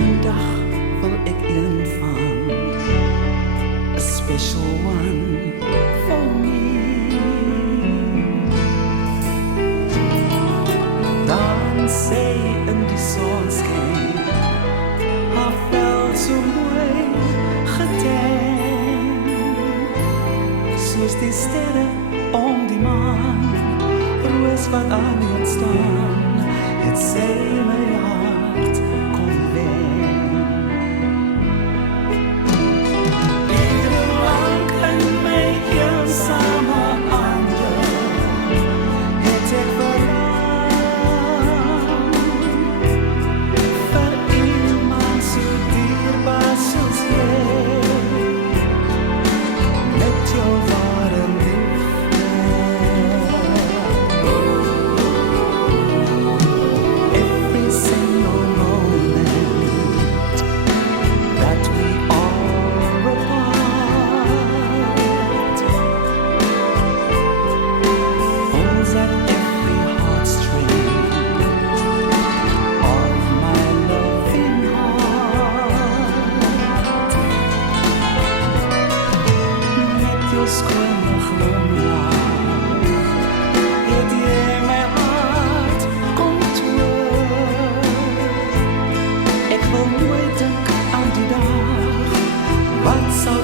Eendag wil ek een van, a special one for me. Dan sê in die sonskyn, haar vel so mooi getan, soos die sterre om die maan, roos wat aan het staan, het sê my hart kom wen. Urenlang in my eensame aande, het ek verlang vir iemand so dierbaar soos jy, met jou ware liefde. Every single moment that we are apart pulls at every heartstring of my loving heart. Met jou skoon glimlach het jy my hart kom terug. Ek wil nooit dink aan die dag, wat sal